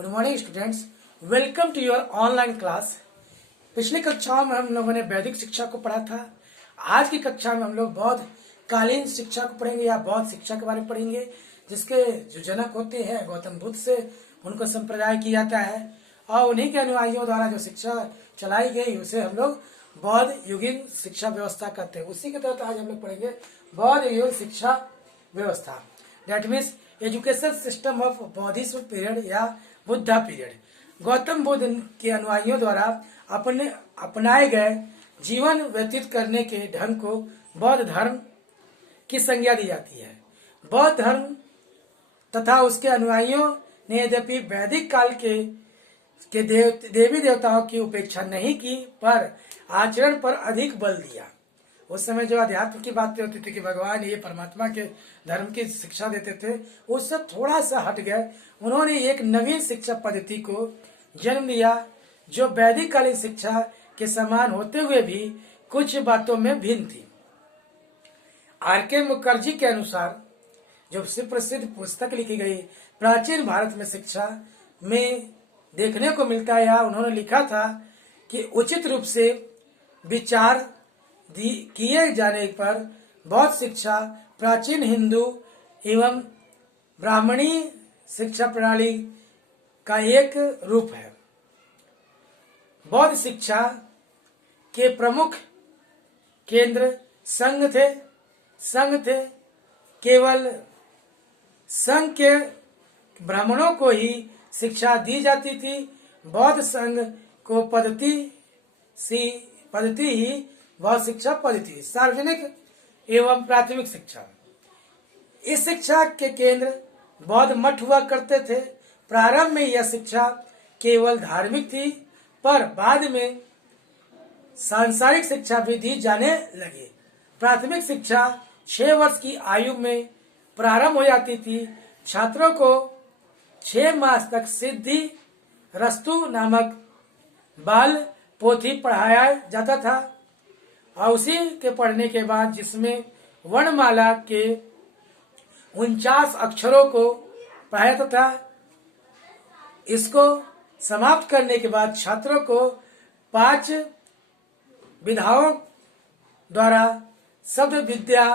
Good morning students, welcome to your online class. पिछली कक्षाओं में हम लोगों ने वैदिक शिक्षा को पढ़ा था। आज की कक्षा में हम लोग बौद्ध कालीन शिक्षा को पढ़ेंगे या बौद्ध शिक्षा के बारे में पढ़ेंगे, जिसके जो जनक होते हैं गौतम बुद्ध से उनको संप्रदाय किया जाता है और उन्हीं के अनुयायियों द्वारा जो शिक्षा चलाई गई उसे हम लोग बौद्ध युगीन शिक्षा व्यवस्था कहते हैं। उसी के तहत आज हम लोग पढ़ेंगे बौद्ध युगीन शिक्षा व्यवस्था, that means education system of बौद्धिज्म period या बुद्धा पीरियड। गौतम बुद्ध के अनुयायियों द्वारा अपनाए गए जीवन व्यतीत करने के ढंग को बौद्ध धर्म की संज्ञा दी जाती है। बौद्ध धर्म तथा उसके अनुयायियों ने यद्यपि वैदिक काल के देवी देवताओं की उपेक्षा नहीं की, पर आचरण पर अधिक बल दिया। उस समय जो अध्यात्म की बातें होती थी कि भगवान ये परमात्मा के धर्म की शिक्षा देते थे, उससे थोड़ा सा हट गए। उन्होंने एक नवीन शिक्षा पद्धति को जन्म दिया जो वैदिक कालीन शिक्षा के समान होते हुए भी कुछ बातों में भिन्न थी। आर.के. मुखर्जी के अनुसार जो प्रसिद्ध पुस्तक लिखी गई प्राचीन भारत में शिक्षा में देखने को मिलता है, या उन्होंने लिखा था कि उचित रूप से विचार किए जाने पर बौद्ध शिक्षा प्राचीन हिंदू एवं ब्राह्मणी शिक्षा प्रणाली का एक रूप है। बौद्ध शिक्षा के प्रमुख केंद्र संघ थे। केवल संघ के ब्राह्मणों को ही शिक्षा दी जाती थी। बौद्ध संघ को पद्धति ही बौद्ध शिक्षा पद्धति, सार्वजनिक एवं प्राथमिक शिक्षा। इस शिक्षा के केंद्र बौद्ध मठ हुआ करते थे। प्रारंभ में यह शिक्षा केवल धार्मिक थी, पर बाद में सांसारिक शिक्षा भी दी जाने लगी। प्राथमिक शिक्षा 6 वर्ष की आयु में प्रारंभ हो जाती थी। छात्रों को 6 मास तक सिद्धि रस्तु नामक बाल पोथी पढ़ाया जाता था और उसी के पढ़ने के बाद, जिसमें वर्णमाला के 49 अक्षरों को पढ़ाया जाता था, इसको समाप्त करने के बाद छात्रों को 5 विधाओं द्वारा शब्द विद्या,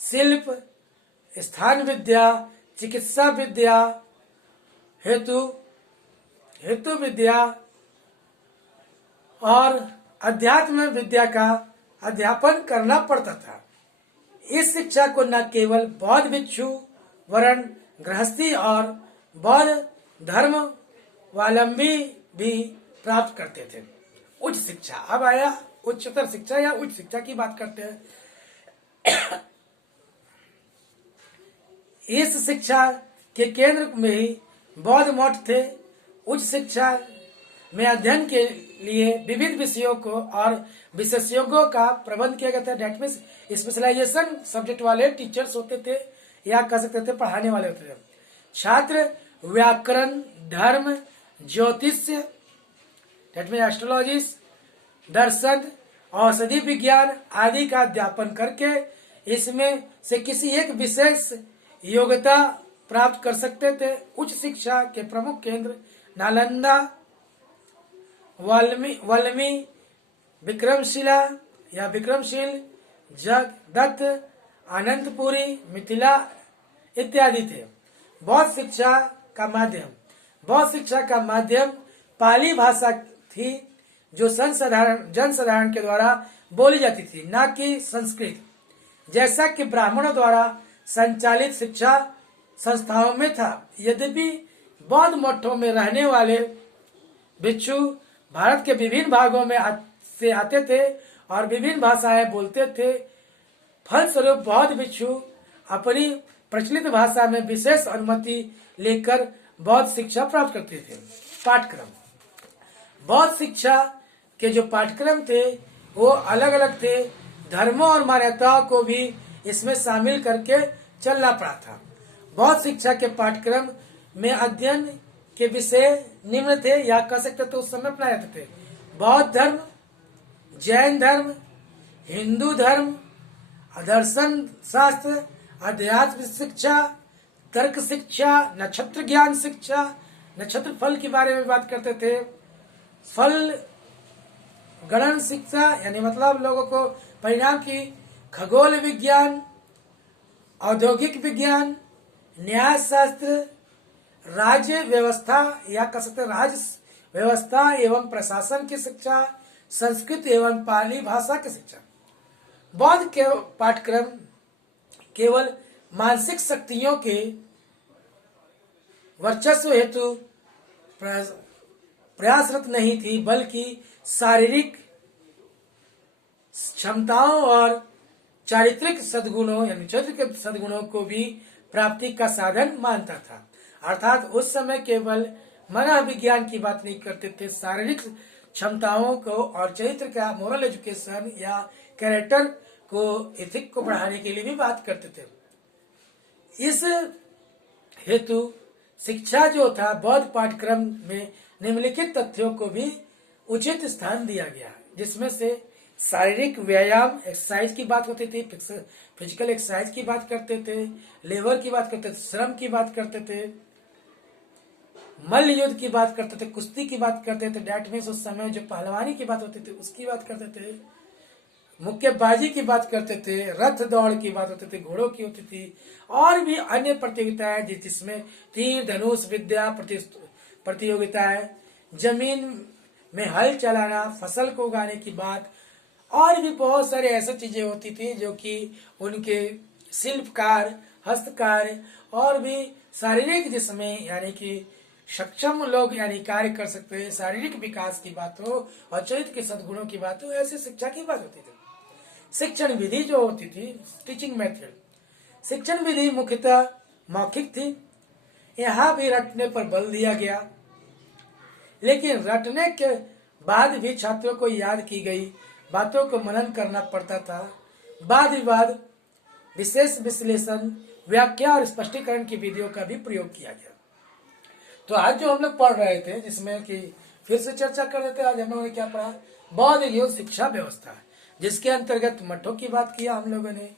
शिल्प, स्थान विद्या, चिकित्सा विद्या, हेतु विद्या और अध्यात्म विद्या का अध्यापन करना पड़ता था। इस शिक्षा को न केवल बौद्ध भिक्षु वर्ण गृहस्थी और बौद्ध धर्मावलंबी भी प्राप्त करते थे। उच्च शिक्षा, अब आया उच्चतर शिक्षा या उच्च शिक्षा की बात करते हैं। इस शिक्षा के केंद्र में ही बौद्ध मठ थे। उच्च शिक्षा में अध्ययन के लिए विविध विषयों को और विशेषज्ञों का प्रबंध किया गया था। डेट मीन्स स्पेशलाइजेशन सब्जेक्ट वाले टीचर्स होते थे या कह सकते थे पढ़ाने वाले होते थे। छात्र व्याकरण, धर्म, ज्योतिष्य, डेट मीन्स एस्ट्रोलॉजी, दर्शन, औषधि विज्ञान आदि का अध्यापन करके इसमें से किसी एक विशेष योग्यता प्राप्त कर सकते थे। उच्च शिक्षा के प्रमुख केंद्र नालंदा, वल्मी, विक्रमशिला या विक्रमशील, जगदत्त, अनंतपुरी, मिथिला इत्यादि थे। बौद्ध शिक्षा का माध्यम पाली भाषा थी, जो जनसाधारण के द्वारा बोली जाती थी, न कि संस्कृत, जैसा कि ब्राह्मणों द्वारा संचालित शिक्षा संस्थाओं में था। यद्यपि बौद्ध मठों में रहने वाले भिक्षु भारत के विभिन्न भागों में से आते थे और विभिन्न भाषाएं बोलते थे, फलस्वरूप बौद्ध भिक्षु अपनी प्रचलित भाषा में विशेष अनुमति लेकर बौद्ध शिक्षा प्राप्त करते थे। पाठ्यक्रम, बौद्ध शिक्षा के जो पाठ्यक्रम थे वो अलग अलग थे। धर्मों और मान्यताओं को भी इसमें शामिल करके चलना पड़ा था। बौद्ध शिक्षा के पाठ्यक्रम में अध्ययन के विषय निम्न थे, या कह सकते तो उस समय अपनाए जाते थे: बौद्ध धर्म, जैन धर्म, हिंदू धर्म, दर्शन शास्त्र, अध्यात्म शिक्षा, तर्क शिक्षा, नक्षत्र ज्ञान शिक्षा, नक्षत्र फल के बारे में बात करते थे। फल गणन शिक्षा यानी मतलब लोगों को परिणाम की खगोल विज्ञान, औद्योगिक विज्ञान, न्याय शास्त्र, राज्य व्यवस्था या कह सकते राज्य व्यवस्था एवं प्रशासन की शिक्षा, संस्कृत एवं पाली भाषा की शिक्षा। बौद्ध के पाठ्यक्रम केवल मानसिक शक्तियों के वर्चस्व हेतु प्रयासरत नहीं थी, बल्कि शारीरिक क्षमताओं और चारित्रिक सद्गुणों यानी चरित्र के सद्गुणों को भी प्राप्ति का साधन मानता था। अर्थात उस समय केवल मनोविज्ञान की बात नहीं करते थे, शारीरिक क्षमताओं को और चरित्र का मोरल एजुकेशन या कैरेक्टर को, एथिक को बढ़ाने के लिए भी बात करते थे। इस हेतु शिक्षा जो था बौद्ध पाठ्यक्रम में निम्नलिखित तथ्यों को भी उचित स्थान दिया गया, जिसमें से शारीरिक व्यायाम एक्सरसाइज की बात होती थी, फिजिकल एक्सरसाइज की बात करते थे, लेबर की बात करते थे, श्रम की बात करते थे, मल्ल युद्ध की बात करते थे, कुश्ती की बात करते थे, डैट मीन्स उस समय जो पहलवानी की बात होती थी उसकी बात करते थे, मुक्केबाजी की बात करते थे, रथ दौड़ की बात होती थी, घोड़ों की होती थी, और भी अन्य प्रतियोगिताएं जिसमें तीर धनुष विद्या प्रतियोगिताएं, जमीन में हल चलाना, फसल को उगाने की बात, और भी बहुत सारे ऐसी चीजें होती थी जो कि उनके शिल्पकार, हस्तकार और भी शारीरिक जिसमें यानी कि सक्षम लोग यानी कार्य कर सकते हैं, शारीरिक विकास की बात हो और चरित्र के सद्गुणों की बात हो, ऐसी शिक्षा की बात होती थी। शिक्षण विधि जो होती थी, टीचिंग मेथड, शिक्षण विधि मुख्यतः मौखिक थी। यहाँ भी रटने पर बल दिया गया, लेकिन रटने के बाद भी छात्रों को याद की गई बातों को मनन करना पड़ता था। वाद विवाद, विशेष विश्लेषण, व्याख्या और स्पष्टीकरण की विधियों का भी प्रयोग किया गया। तो आज जो हम लोग पढ़ रहे थे, जिसमें कि फिर से चर्चा कर रहे थे, आज हम लोगों ने क्या पढ़ा, बौद्ध योग शिक्षा व्यवस्था, जिसके अंतर्गत मठों की बात किया हम लोगों ने,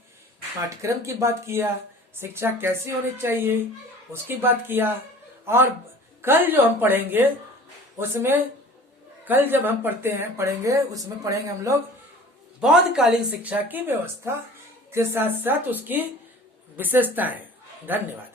पाठ्यक्रम की बात किया, शिक्षा कैसी होनी चाहिए उसकी बात किया। और कल जो हम पढ़ेंगे उसमें, कल जब हम पढ़ेंगे उसमें पढ़ेंगे हम लोग बौद्धकालीन शिक्षा की व्यवस्था के साथ साथ उसकी विशेषताएं। धन्यवाद।